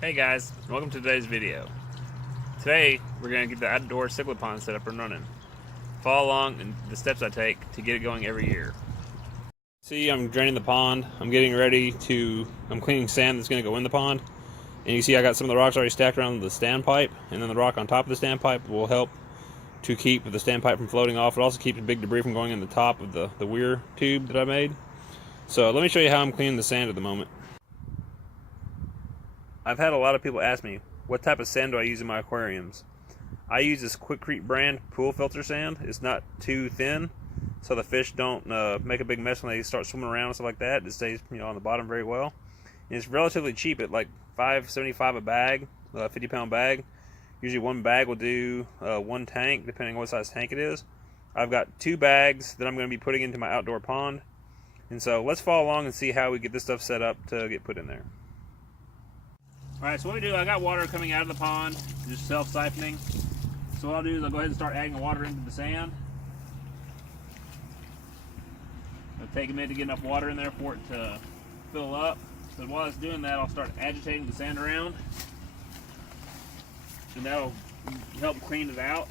Hey guys, welcome to today's video. Today we're going to get the outdoor cichlid pond set up and running. Follow along in the steps I take to get it going every year. See, I'm draining the pond. I'm cleaning sand that's going to go in the pond. And you see I got some of the rocks already stacked around the standpipe, and then the rock on top of the standpipe will help to keep the standpipe from floating off. It also keeps the big debris from going in the top of the weir tube that I made. So let me show you how I'm cleaning the sand at the moment. I've had a lot of people ask me, what type of sand do I use in my aquariums? I use this Quikrete brand pool filter sand. It's not too thin, so the fish don't make a big mess when they start swimming around and stuff like that. It stays on the bottom very well. And it's relatively cheap at like $5.75 a bag, 50-pound bag. Usually one bag will do one tank, depending on what size tank it is. I've got 2 bags that I'm going to be putting into my outdoor pond. And so let's follow along and see how we get this stuff set up to get put in there. Alright, so what we do, I got water coming out of the pond, just self-siphoning. So what I'll do is I'll go ahead and start adding the water into the sand. It'll take a minute to get enough water in there for it to fill up. So while it's doing that, I'll start agitating the sand around. And that'll help clean it out.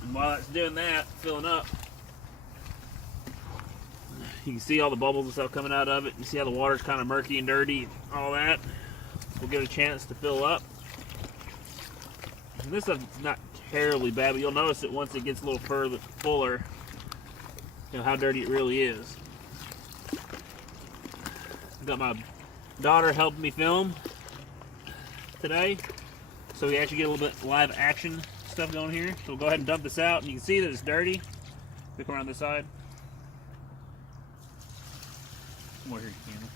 And while it's doing that, filling up, you can see all the bubbles and stuff coming out of it. You see how the water's kind of murky and dirty, all that. We'll give it a chance to fill up. And this stuff's not terribly bad, but you'll notice that once it gets a little further fuller, how dirty it really is. I've got my daughter helping me film today, so we actually get a little bit live action stuff going here. So we'll go ahead and dump this out, and you can see that it's dirty. Look around this side. More here, camera.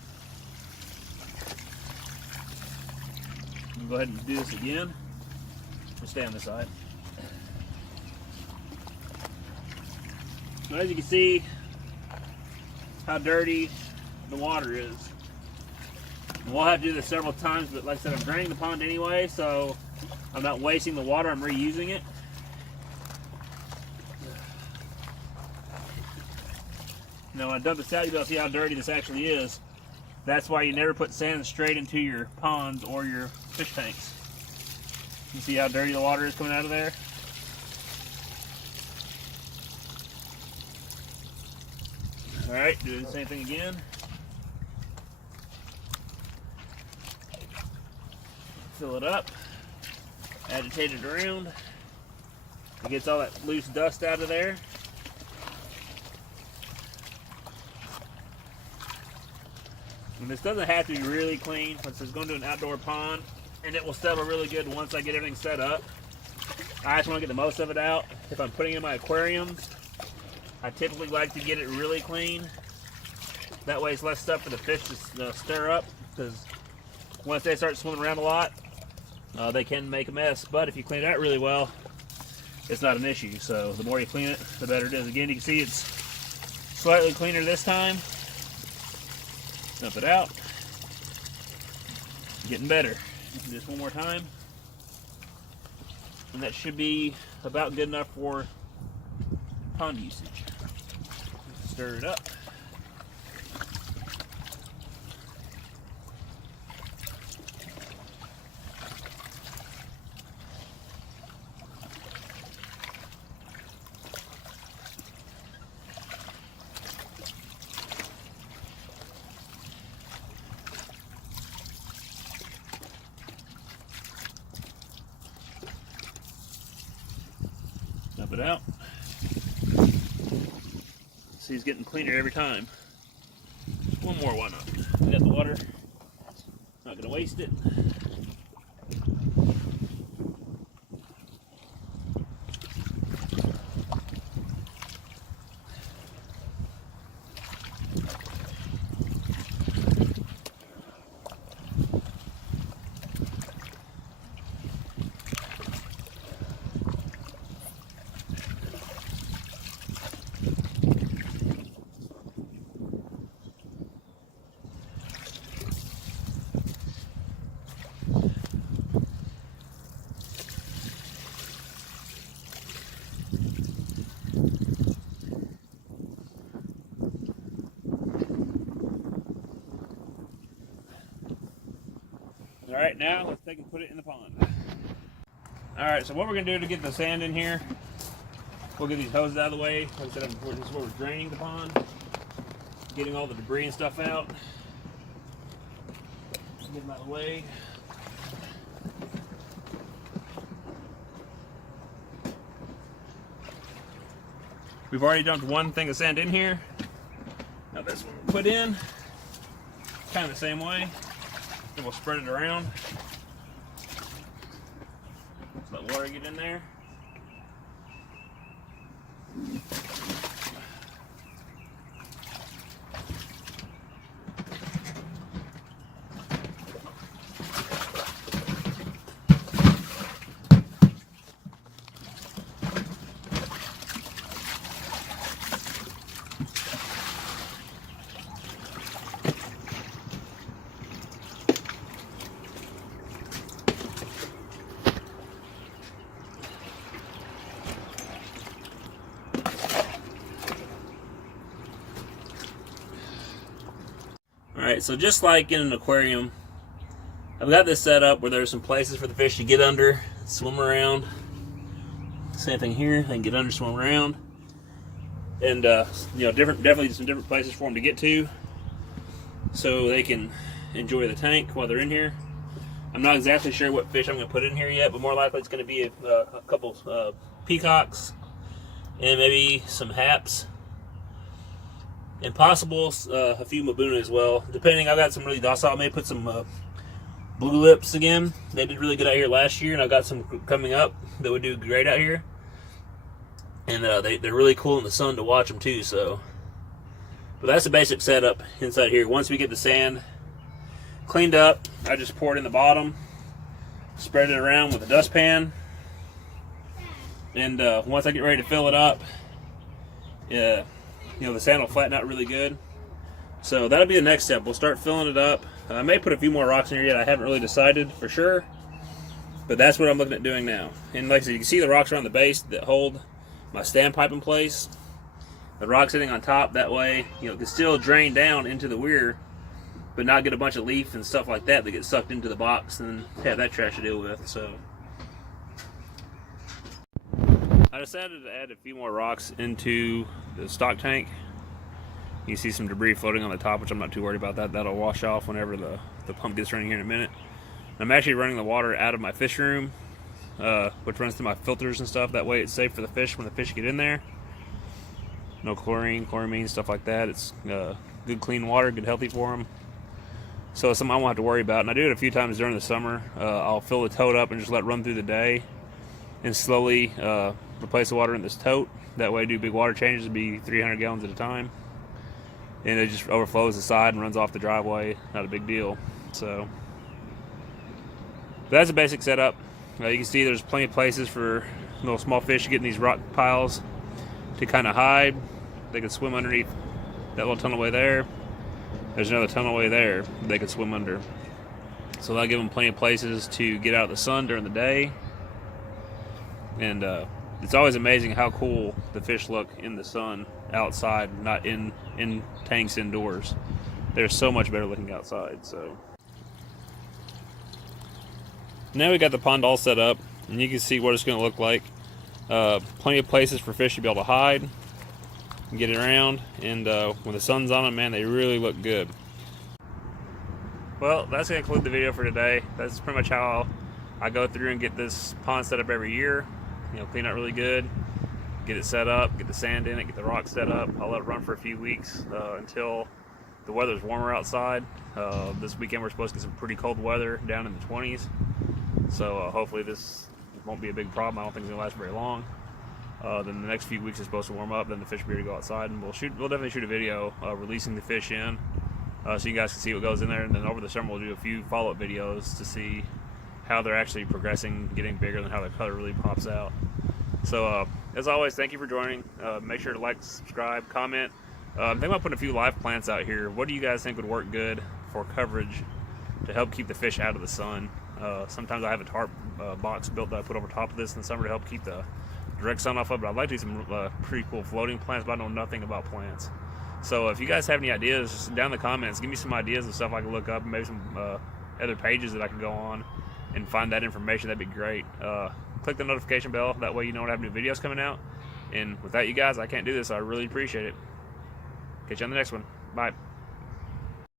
Go ahead and do this again. We'll stay on this side. So as you can see how dirty the water is. And we'll have to do this several times, but like I said, I'm draining the pond anyway, so I'm not wasting the water, I'm reusing it. Now when I dump this out, you'll be able to see how dirty this actually is. That's why you never put sand straight into your ponds or your fish tanks. You see how dirty the water is coming out of there? Alright, do the same thing again. Fill it up. Agitate it around. It gets all that loose dust out of there. And this doesn't have to be really clean. It's just going to an outdoor pond, and it will settle really good once I get everything set up. I just want to get the most of it out. If I'm putting it in my aquariums, I typically like to get it really clean. That way it's less stuff for the fish to stir up, because once they start swimming around a lot, they can make a mess. But if you clean it out really well, it's not an issue. So the more you clean it, the better it is. Again, you can see it's slightly cleaner this time. Dump it out. Getting better. Do this one more time. And that should be about good enough for pond usage. Stir it up. Dump it out. See, it's getting cleaner every time. One more, why not? We got the water. Not gonna waste it. All right, now let's take and put it in the pond. All right, so what we're gonna do to get the sand in here, we'll get these hoses out of the way. Like I said before, this is where we're draining the pond, getting all the debris and stuff out. Get them out of the way. We've already dumped one thing of sand in here. Now this one we'll put in, kind of the same way. Then we'll spread it around. Just let water get in there. Alright, so just like in an aquarium, I've got this set up where there's some places for the fish to get under, swim around. Same thing here, they can get under, swim around. And you know, definitely some different places for them to get to so they can enjoy the tank while they're in here. I'm not exactly sure what fish I'm going to put in here yet, but more likely it's going to be a couple peacocks and maybe some haps. And possible a few Mabuna as well, depending. I've got some really docile. I may put some blue lips again. They did really good out here last year, and I've got some coming up that would do great out here. And they're really cool in the sun to watch them too. So, but that's the basic setup inside here. Once we get the sand cleaned up, I just pour it in the bottom, spread it around with a dustpan, and once I get ready to fill it up, you know, the sand will flatten out really good. So that'll be the next step. We'll start filling it up. I may put a few more rocks in here yet. I haven't really decided for sure. But that's what I'm looking at doing now. And like I said, you can see the rocks around the base that hold my standpipe in place. The rock sitting on top, that way, you know, it can still drain down into the weir, but not get a bunch of leaf and stuff like that that get sucked into the box and have that trash to deal with. So I decided to add a few more rocks into the stock tank. You see some debris floating on the top, which I'm not too worried about that. That'll wash off whenever the pump gets running here in a minute. I'm actually running the water out of my fish room, which runs through my filters and stuff. That way it's safe for the fish when the fish get in there. No chlorine, chloramine, stuff like that. It's good clean water, good healthy for them. So it's something I won't have to worry about. And I do it a few times during the summer. I'll fill the tote up and just let it run through the day and slowly replace the water in this tote. That way I do big water changes, it'd be 300 gallons at a time. And it just overflows the side and runs off the driveway. Not a big deal. So that's a basic setup. You can see there's plenty of places for little small fish to get in these rock piles to kind of hide. They can swim underneath that little tunnelway there. There's another tunnelway there they can swim under. So that'll give them plenty of places to get out of the sun during the day. And it's always amazing how cool the fish look in the sun outside, not in tanks indoors. They're so much better looking outside. So now we got the pond all set up, and you can see what it's going to look like. Plenty of places for fish to be able to hide and get around, and when the sun's on them, man, they really look good. Well, that's going to conclude the video for today. That's pretty much how I go through and get this pond set up every year. You know, clean it really good, get it set up, get the sand in it, get the rocks set up. I'll let it run for a few weeks until the weather's warmer outside. This weekend we're supposed to get some pretty cold weather down in the 20s. So hopefully this won't be a big problem. I don't think it's going to last very long. Then the next few weeks is supposed to warm up, then the fish will be able to go outside, and we'll definitely shoot a video releasing the fish in so you guys can see what goes in there. And then over the summer we'll do a few follow-up videos to see how they're actually progressing, getting bigger, than how the color really pops out. So as always, thank you for joining. Make sure to like, subscribe, comment. I'm thinking about putting a few live plants out here. What do you guys think would work good for coverage to help keep the fish out of the sun? Sometimes I have a tarp box built that I put over top of this in the summer to help keep the direct sun off of it. But I'd like to do some pretty cool floating plants, but I know nothing about plants. So if you guys have any ideas, just down in the comments, give me some ideas of stuff I can look up, and maybe some other pages that I can go on and find that information, that'd be great. Click the notification bell, that way you know when I have new videos coming out. And without you guys, I can't do this, so I really appreciate it. Catch you on the next one. Bye.